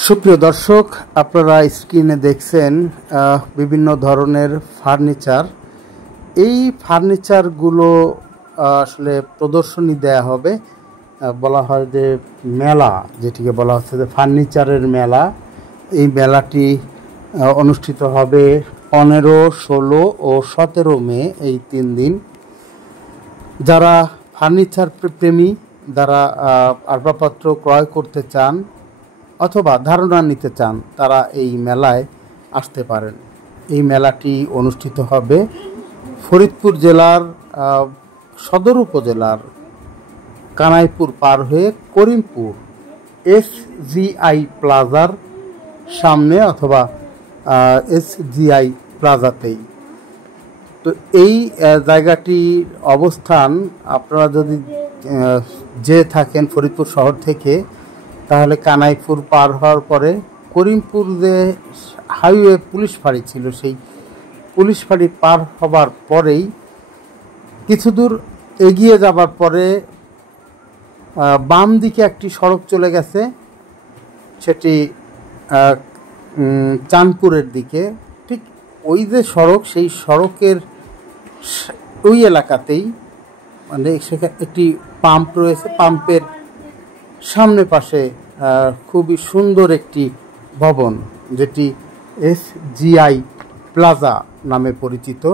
সুপ্রিয় দর্শক, আপনারা স্ক্রিনে দেখছেন বিভিন্ন ধরনের ফার্নিচার। এই ফার্নিচারগুলো আসলে প্রদর্শনী দেয়া হবে। বলা হয় যে মেলা, যেটিকে বলা হচ্ছে যে ফার্নিচারের মেলা। এই মেলাটি অনুষ্ঠিত হবে 15, 16 ও 17 মে, এই 3 দিন। যারা ফার্নিচার প্রেমী, যারা আসবাবপত্র ক্রয় করতে চান অথবা ধারণা নিতে চান, তারা এই মেলায় আসতে পারেন। এই মেলাটি অনুষ্ঠিত হবে ফরিদপুর জেলার সদর উপজেলার কানাইপুর পার হয়ে করিমপুর SGI প্লাজার সামনে অথবা SGI প্লাজাতেই। তো এই জায়গাটির অবস্থান, আপনারা যদি যে থাকেন ফরিদপুর শহর থেকে, তাহলে কানাইপুর পার হওয়ার পরে করিমপুর যে হাইওয়ে পুলিশ ফাঁড়ি ছিল, সেই পুলিশ ফাঁড়ি পার হবার পরেই কিছু দূর এগিয়ে যাবার পরে বাম দিকে একটি সড়ক চলে গেছে, সেটি চাঁদপুরের দিকে। ঠিক ওই যে সড়ক, সেই সড়কের ওই এলাকাতেই মানে সেখানে একটি পাম্প রয়েছে। পাম্পের সামনে পাশে খুবই সুন্দর একটি ভবন, যেটি SGI প্লাজা নামে পরিচিত।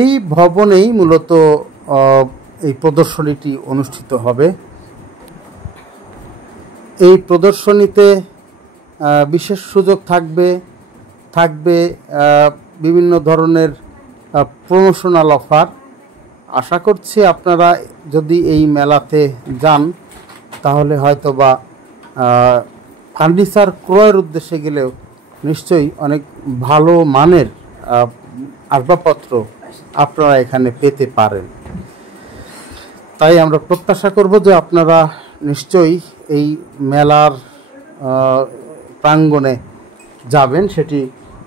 এই ভবনেই মূলত এই প্রদর্শনীটি অনুষ্ঠিত হবে। এই প্রদর্শনীতে বিশেষ সুযোগ থাকবে বিভিন্ন ধরনের প্রমোশনাল অফার। আশা করছি আপনারা যদি এই মেলাতে যান, তাহলে হয়তোবা ফার্নিচার ক্রয়ের উদ্দেশ্যে গেলেও নিশ্চয়ই অনেক ভালো মানের আসবাবপত্র আপনারা এখানে পেতে পারেন। তাই আমরা প্রত্যাশা করব যে আপনারা নিশ্চয়ই এই মেলার প্রাঙ্গণে যাবেন। সেটি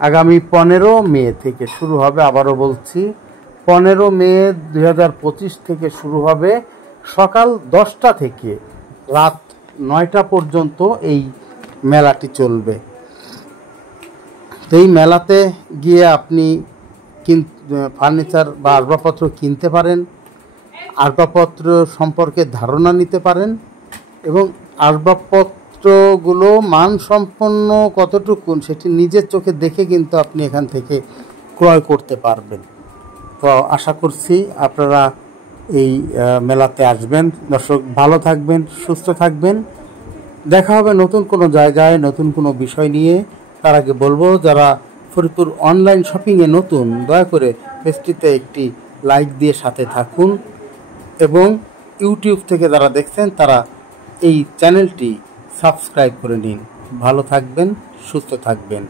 আগামী 15 মে থেকে শুরু হবে। আবারও বলছি, 15 মে 2025 থেকে শুরু হবে। সকাল 10টা থেকে রাত 9টা পর্যন্ত এই মেলাটি চলবে। তো এই মেলাতে গিয়ে আপনি ফার্নিচার বা আসবাবপত্র কিনতে পারেন, আসবাবপত্র সম্পর্কে ধারণা নিতে পারেন এবং আসবাবপত্রগুলো মানসম্পন্ন কতটুকু সেটি নিজের চোখে দেখে কিন্তু আপনি এখান থেকে ক্রয় করতে পারবেন। তো আশা করছি আপনারা এই মেলাতে আসবেন। দর্শক, ভালো থাকবেন, সুস্থ থাকবেন। দেখা হবে নতুন কোনো জায়গায়, নতুন কোনো বিষয় নিয়ে। তার আগে বলবো, যারা ফরিদপুর অনলাইন শপিংয়ে নতুন, দয়া করে পেজটিতে একটি লাইক দিয়ে সাথে থাকুন এবং ইউটিউব থেকে যারা দেখছেন, তারা এই চ্যানেলটি সাবস্ক্রাইব করে নিন। ভালো থাকবেন, সুস্থ থাকবেন।